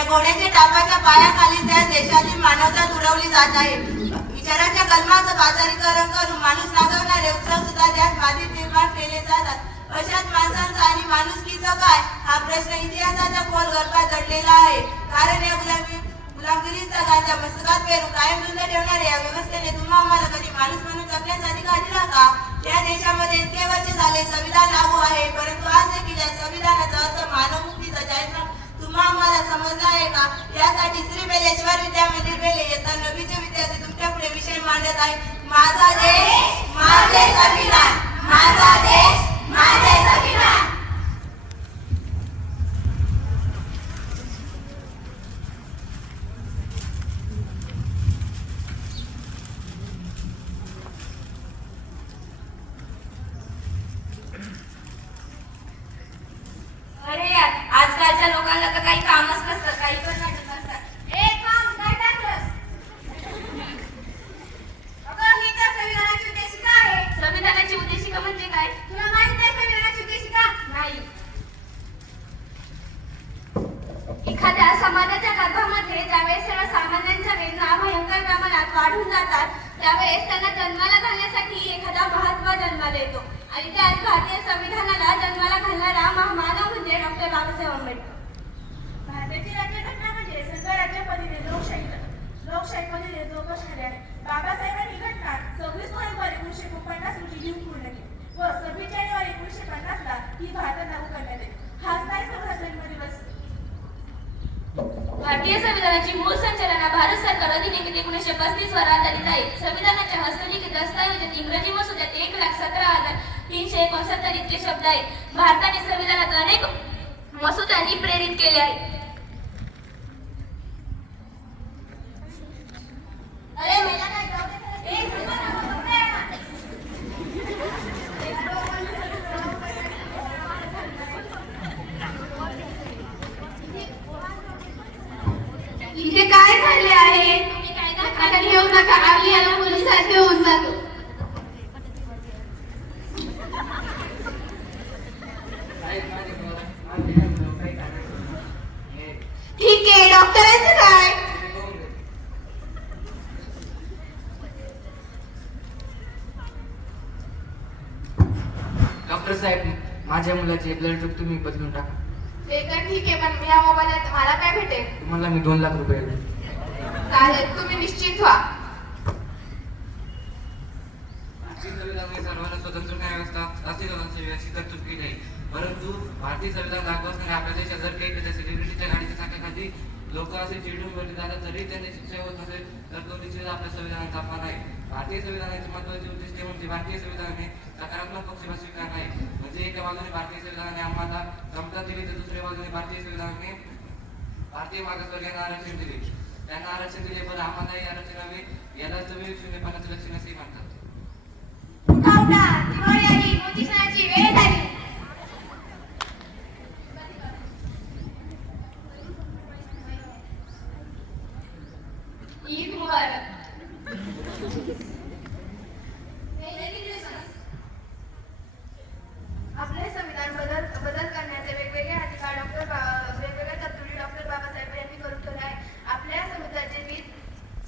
त्या घोड्याच्या टापाच्या पायाखाली त्या देशातील मानवता तुडवली जात आहे. विचाराच्या कलमाचं बाजारीकरण करून माणूस नागवणारे उत्सव सुद्धा त्यात बाधित निर्माण केले जातात. अशाच माणसांचा आणि माणुसकीचं काय हा प्रश्न इतिहासाच्या खोल गर्भात दडलेला आहे. कारण या गुलामगिरीचा गांजा मस्तकात पेरून कायम धुंद ठेवणाऱ्या या व्यवस्थेने तुम्हा आम्हाला कधी माणूस म्हणून जगण्याचा अधिकार दिला का? या देशामध्ये इतके वर्ष झाले संविधान लागू आहे, परंतु आज देखील या संविधानाचा अर्थ मानवमुक्तीचा जाहीरनामा तुम्हा आम्हाला समजला आहे का? यासाठी श्री बेलेश्वर विद्यामंदिर बेले इयत्ता 9वीचे विद्यार्थी तुमच्या पुढे विषय मांडत आहेत. माझा देश माझे संविधान, माझा देश माझे संविधान. अरे यार, आजकालच्या लोकांना तर काही कामच नसतं, काही पण नाटक असतात. काम काय टाकलंस? अगं, ही तर संविधानाची उद्देशिका आहे. संविधानाची उद्देशिका म्हणजे काय? तुला माहित नाही संविधानाची उद्देशिका? नाही. एखाद्या समाजाच्या गर्भामध्ये ज्यावेळेस सर्वसामान्यांच्या वेदना भयंकर प्रमाणात वाढून जातात, त्यावेळेस त्यांना जन्माला घालण्यासाठी एखादा महात्मा जन्माला येतो. आणि त्याच भारतीय संविधानाला जन्माला घालणारा महामानव म्हणजे डॉक्टर बाबासाहेब आंबेडकर. भारताची राज्यघटना म्हणजे संघराज्यपद्धतीने लोकशाहीपद्धतीने जोपास झाले आहे. बाबासाहेबांनी घटना 26 नोव्हेंबर 1949 रोजी लिहून पूर्ण केली व 26 जानेवारी 1950 ला ही भारतात लागू करण्यात आली. हाच काय संविधान जन्मदिवस. भारतीय संविधानाची मूळ संचलना भारत सरकार अधिनियम 1935 वर आधारित आहे. संविधानाच्या हस्तलिखित दस्तऐवजात इंग्रजी मसुद्यात 1,17,369 इतके शब्द आहेत. भारताने संविधानात अनेक मसुद्यांनी प्रेरित केले आहे. इथे काय झाले आहे? आता घेऊ नका, आम्ही याला पोलिसात घेऊन जातो. ठीक आहे, डॉक्टरांचं काय? डॉक्टर साहेब, माझ्या मुलाचे ब्लड ग्रुप तुम्ही बदलून टाका. ते तर ठीक आहे, पण या मोबाईलात मला काय भेटेल? तुम्हाला मी 2 लाख रुपये देईन. चालेल, तुम्ही निश्चित व्हा. भारतीय संविधानाने सर्वांना स्वतंत्र न्यायव्यवस्था अस्तित्वाची व्यवस्थित तरतूद केली आहे. परंतु भारतीय संविधान लागू असताना आपल्या देशात जर काही एखाद्या सेलिब्रिटीच्या गाडीच्या चाकाखाली लोक असे चिडून बळी झाले तरी त्यांनी शिक्षा होत नसेल तर तो निश्चित आपल्या संविधानाचा अपमान आहे. भारतीय संविधानाची महत्त्वाची उद्दिष्टे म्हणजे भारतीय संविधानाने सकारात्मक पक्षपात स्वीकारला आहे. म्हणजे एका बाजूने भारतीय संविधानाने आम्हाला समता दिली तर दुसऱ्या बाजूने भारतीय संविधानाने भारतीय मागासवर्गीयांना आरक्षण दिले. त्यांना आरक्षण दिले पण आम्हालाही आरक्षण हवे. याला तुम्ही 0.5 लक्षण असे म्हणतात. वेळ झाली. ईद मुबारक. आपले संविधान बदल करण्याचे वेगवेगळे अधिकार वेगवेगळ्या तरतुदी डॉक्टर बाबासाहेब यांनी करून ठेवले आहे. आपल्या समुद्राचे बीज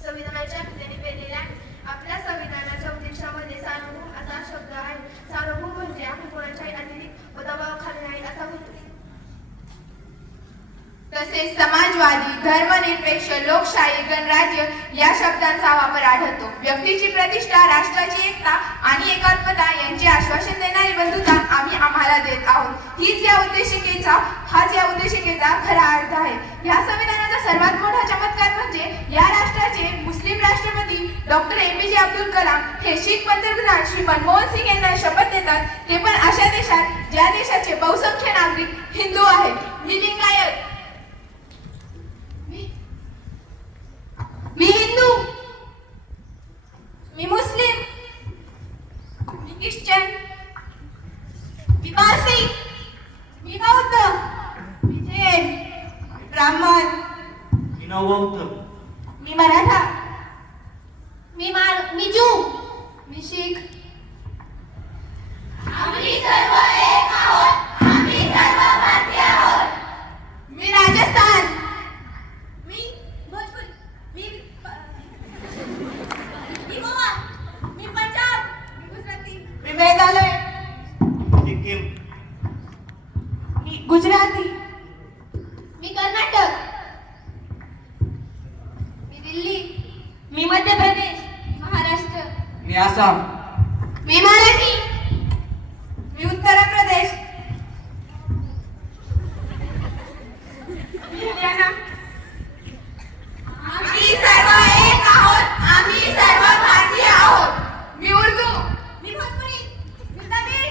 संविधानाच्या फुल्याने पेरलेले आहे. आपल्या संविधानाच्या उद्देशामध्ये सार्वभौम असा शब्द आहे. सार्वभौम म्हणजे आपण कोणाच्याही अतिरिक्त दबावाखाली नाही असा होतो. तसेच समाजवादी, धर्मनिरपेक्ष, लोकशाही, गणराज्य या शब्दांचा वापर आढळतो. व्यक्तीची प्रतिष्ठा, राष्ट्राची एकता आणि एकात्मता यांचे आश्वासन देणारी बंधुता आम्हाला देत आहोत. हाच या उद्देशिकेचा खरा अर्थ आहे. या संविधानाचा सर्वात मोठा चमत्कार म्हणजे या राष्ट्राचे मुस्लिम राष्ट्रपती डॉक्टर APJ अब्दुल कलाम हे शीख पंतप्रधान श्री मनमोहन सिंग यांना शपथ देतात, ते पण अशा देशात ज्या देशाचे बहुसंख्य नागरिक हिंदू आहेत. मी लिंगायत, मी हिंदू, मी मुस्लिम, मी ख्रिश्चन, मी पारसी, मी बौद्ध, मी जैन, मी ब्राह्मण, मी नवबौद्ध, मी मराठा, मी ज्यू, मी शीख. आम्ही सर्व एक आहोत. आम्ही सर्व भारतीय आहोत. मी राजस्थान, आसाम. मी मराठी. मी उत्तर प्रदेश. मी हरियाणा. आम्ही सर्व एक आहोत. आम्ही सर्व भारतीय आहोत. मी उर्दू. मी भोजपुरी. मी तमिळ.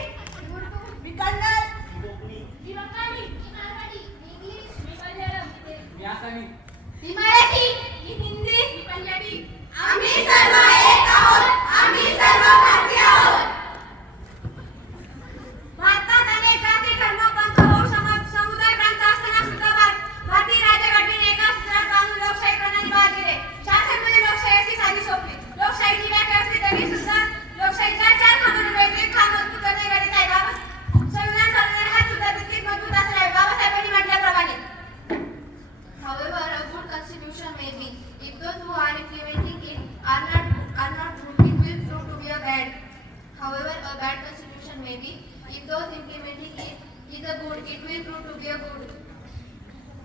मी कन्नड. मी बंगाली. मी मराठी. मी इंग्लिश. मी मल्याळम. मी आसामी. मी मराठी. मी हिंदी. मी पंजाबी. आम्ही सर्व एक आहोत. आम्ही सर्व भारतीय आहोत. भारतात अनेक जाती धर्म पंथ व समुदाय प्रांत असताना सुद्धा भारतीय राज्यघटनेने एका सूत्रात बांधून लोकशाही प्रणाली बहाल केली. शासन म्हणजे लोकशाही अशी साधी सोपली. लोकशाहीची व्याख्या असली तरी सुद्धा लोकशाहीच्या 4 खांबांवर एक खांब मजबूत करणे गरजेचे आहे. संविधान चालवणारा हात सुद्धा तितकेच मजबूत असला आहे. बाबासाहेबांनी म्हटल्याप्रमाणे However, a good constitution may be, if those who are implementing it are not good, it will prove to be a bad. However, a bad constitution may be, if those implementing it is a good, it will prove to be a good.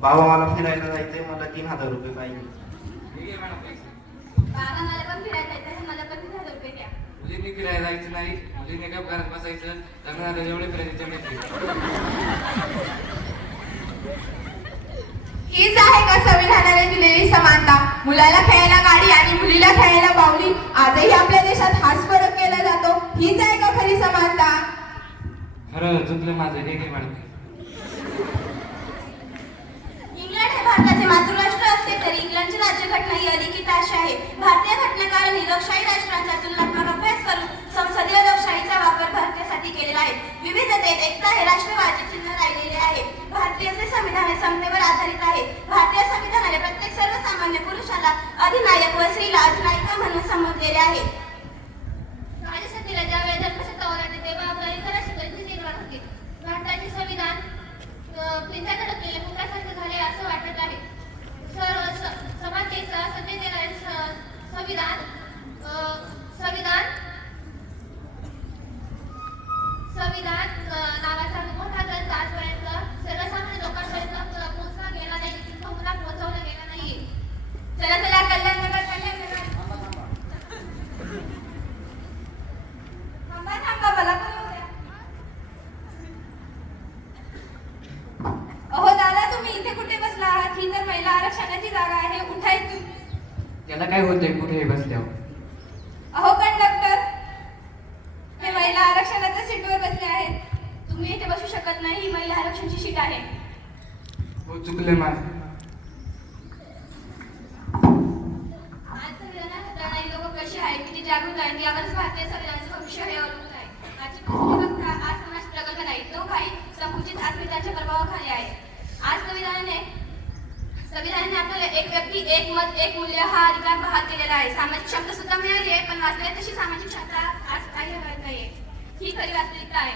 बाबा मला फिरायला जायचंय, मला 3000 रुपये पाहिजे. ठीक आहे madam पैसे. बाबा मला पण फिरायला जायचं आहे, मला पण 3000 रुपये द्या. मुलींनी फिरायला जायचं नाही, मुलींनी गप घरात बसायचं, लग्नाला जेवढे फिरायचे तेवढे फिरायचे. हीच आहे का संविधानाने दिलेली समानता? मुलाला खेळायला गाडी आणि मुलीला खेळायला बाहुली. आजही आपल्या देशात हाच फरक केला जातो. हीच आहे का खरी समानता? खरं चुकलं माझं. हे घे मॅडम. इंग्लंड हे भारताचे मातृराष्ट्र असले तरी इंग्लंडची राज्यघटना ही अलिखित अशी आहे. भारतीय घटनाकारांनी लोकशाही राष्ट्रांचा तुलनात्मक अभ्यास करून संसदीय लोकशाहीचा वापर भारतासाठी केलेला आहे. विविधतेत एकता हे राष्ट्रवादी चिन्ह राहिलेले आहे. भारतीय संविधान हे समतेवर आधारित आहे. भारतीय संविधानाने प्रत्येक सर्वसामान्य पुरुषाला अधिनायक व स्त्रीला अधिनायिका म्हणून संबोधलेले आहे. राज्यसत्तेला ज्यावेळी धर्मसत्ता ओलांडते तेव्हा बरीच परिस्थिती निर्माण होते. भारताचे संविधान पिंजाकडे धडकलेले कुत्र्यासारखे झाले असं वाटत आहे. समानतेचा संदेश देणारे संविधान नावाचा मोठा ग्रंथ आजपर्यंत सर्वसामान्य लोकांपर्यंत पोहोचला गेला नाही, बहुमतात पोहोचवला गेला नाहीये. चला कल्याणनगर. थांबा मला पण येऊ द्या. अहो दादा, तुम्ही इथे कुठे बसला आहात? ही तर महिला आरक्षणाची जागा आहे. उठाय तुम्ही. त्याला काय होतंय कुठेही बसल्यावर? अहो कंडक्टर, हे महिला आरक्षणाच्या सीटवर बसले आहेत. तुम्ही इथे बसू शकत नाही. ही महिला आरक्षणाची सीट आहे. हो चुकले माझं. आज संविधानात लढणारी लोक कशी आहेत, किती जागरूक आहेत यावरच भारतीय संविधानाचे भविष्य हे अवलंबून आहे. आजची परिस्थिती बघता आज समाज प्रगत नाही, तो काही संकुचित अस्मिताच्या प्रभावाखाली आहे. आज संविधानाने आपल्याला एक व्यक्ती एक मत एक मूल्य हा अधिकार बहाल केलेला आहे. सामाजिक क्षमता सुद्धा मिळाली आहे, पण वास्तविक तशी सामाजिक क्षमता आज काही मिळत नाहीये. ही खरी वास्तविकता आहे.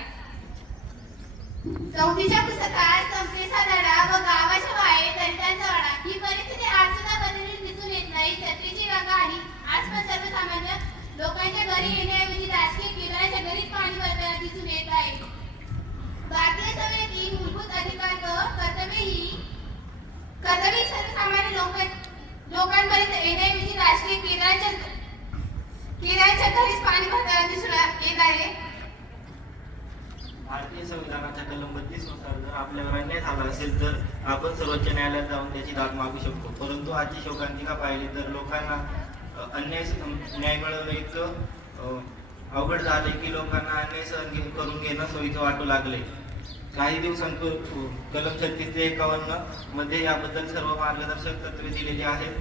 4थीच्या पुस्तकात संपेचा धडा व गावाच्या बाहेर दलितांचा वाडा ही परिस्थिती आज सुद्धा बदललेली दिसून येत नाही. छत्रीची रंग आणि आज पण सर्वसामान्य लोकांच्या घरी येण्याऐवजी राजकीय किल्ल्याच्या घरीच पाणी भरताना दिसून येत आहे. भारतीय संविधानातील मूलभूत अधिकार व कर्तव्य सर्वसामान्य लोकांपर्यंत येण्याऐवजी राजकीय किल्ल्याच्या घरीच पाणी भरताना दिसून येत आहे. भारतीय संविधानाच्या कलम 32 नुसार जर आपल्यावर अन्याय झाला असेल तर आपण सर्वोच्च न्यायालयात जाऊन त्याची दाद मागू शकतो. परंतु आजची शोकांतिका पाहिली तर लोकांना न्याय मिळवणं इतकं अवघड झाले की लोकांना अन्याय सहन करून घेणं सोयीचं वाटू लागले. काही दिवसांपूर्वी कलम 36 ते 51 मध्ये याबद्दल सर्व मार्गदर्शक तत्त्वे दिलेली आहेत.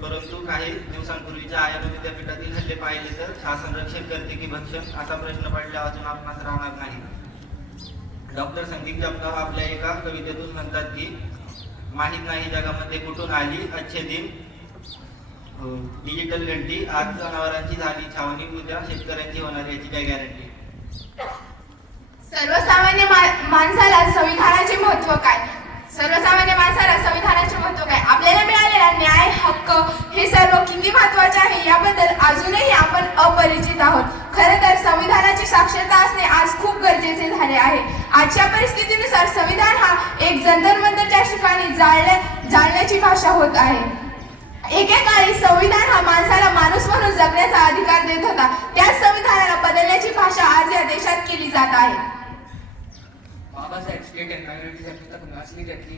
परंतु काही दिवसांपूर्वीच्या आयर्लंड विद्यापीठातील हल्ले पाहिले तर शासन रक्षण करते की भक्षण असा प्रश्न पडला अजून आपणास राहणार नाही. डॉक्टर संदीप जगताप आपल्या एका कवितेतून म्हणतात की माहित नाही जगामध्ये कुठून आली अच्छे दिन, डिजिटल घंटी, आज जनावरांची झाली छावणी, उद्या शेतकऱ्यांची होणार याची काय गॅरंटी? सर्वसामान्य माणसाला संविधानाचे महत्त्व काय? सर्वसामान्य माणसाला संविधानाचे महत्त्व काय? आपल्याला मिळालेला न्याय, हक्क हे सर्व किती महत्त्वाचे आहे याबद्दल अजूनही आपण अपरिचित आहोत. खरं तर संविधानाची साक्षरता असणे आज खूप गरजेचे झाले आहे. आजच्या परिस्थितीनुसार संविधान हा एक जंतर मंतरच्या ठिकाणी जाळण्याची भाषा होत आहे. एकेकाळी संविधान हा माणसाला माणूस म्हणून जगण्याचा अधिकार देत होता. त्याच संविधानाला बदलण्याची भाषा आज या देशात केली जात आहे. बाबासाहेब स्टेट अँड मायनॉरिटीच्या पुस्तकातून अशी त्यातली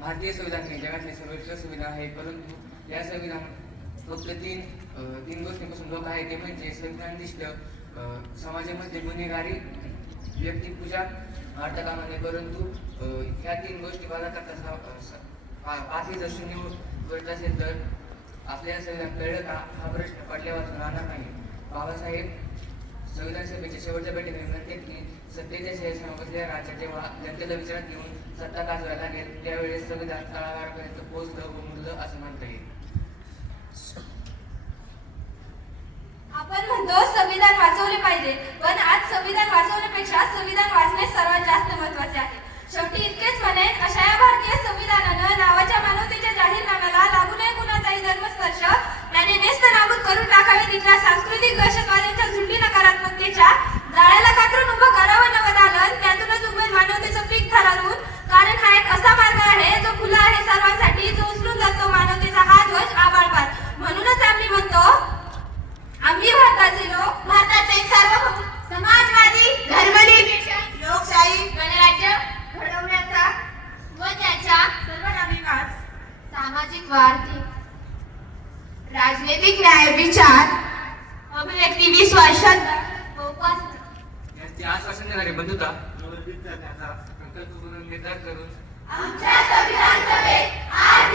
भारतीय संविधान हे जगातले सर्वोच्च संविधान आहे. परंतु या संविधानात फक्त तीन गोष्टींपासून लोक आहे, ते म्हणजे संविधानिष्ठ, समाजामध्ये गुन्हेगारी, व्यक्तिपूजा, अर्थकामाने. परंतु ह्या तीन गोष्टी बाधा करता पाचही जर शून्य करत असेल तर आपल्या संविधान कळलं का हा प्रश्न पडल्यावर राहणार नाही. बाबासाहेब संविधान सभेच्या शेवटच्या बैठकीत म्हणते की सत्तेच्या शहरासमोर बसलेल्या राज्यात जेव्हा जनतेला विचारात घेऊन सत्ता गाजवायला लागेल त्यावेळेस संविधान तळागाळापर्यंत पोहोचलं व मुरलं असं म्हणता येईल. आपण म्हणतो संविधान वाचवले पाहिजे, पण आज संविधान वाचवण्यापेक्षा संविधान वाचणे सर्वात जास्त महत्त्वाचे आहे. शेवटी इतकेच म्हणेन, अशा या भारतीय संविधानानं नावाच्या मानवतेच्या जाहीरनाम्याला लागू नये कुणाचाही धर्मस्पर्श, त्याने नेस्तनाबूत करून टाकावे तिथल्या सांस्कृतिक दहशतवाद्यांच्या झुंडी नकारात्मकतेच्या जाळ्याला कातरून उभं करावं नवदालन, त्यातूनच उमेद मानवतेचं पीक ठरवून. कारण हा एक असा मार्ग आहे जो खुला आहे सर्वांसाठी, जो उचलून जातो मानवतेचा हा ध्वज आभाळपार. म्हणूनच आम्ही म्हणतो, आम्ही भारताचे लोक, भारताचे सार्वभौम, समाजवादी, धर्मनिरपेक्ष, लोकशाही गणराज्य घडवण्याचा व त्याच्या सर्वांना विकास, सामाजिक व आर्थिक, राजनैतिक न्याय, विचार, अभिव्यक्ती, विश्वास, श्रद्धा व उपासना याचे आश्वासन देणारी बंधुता, संकल्प करून निर्धार करून आमच्या संविधान सभेत आज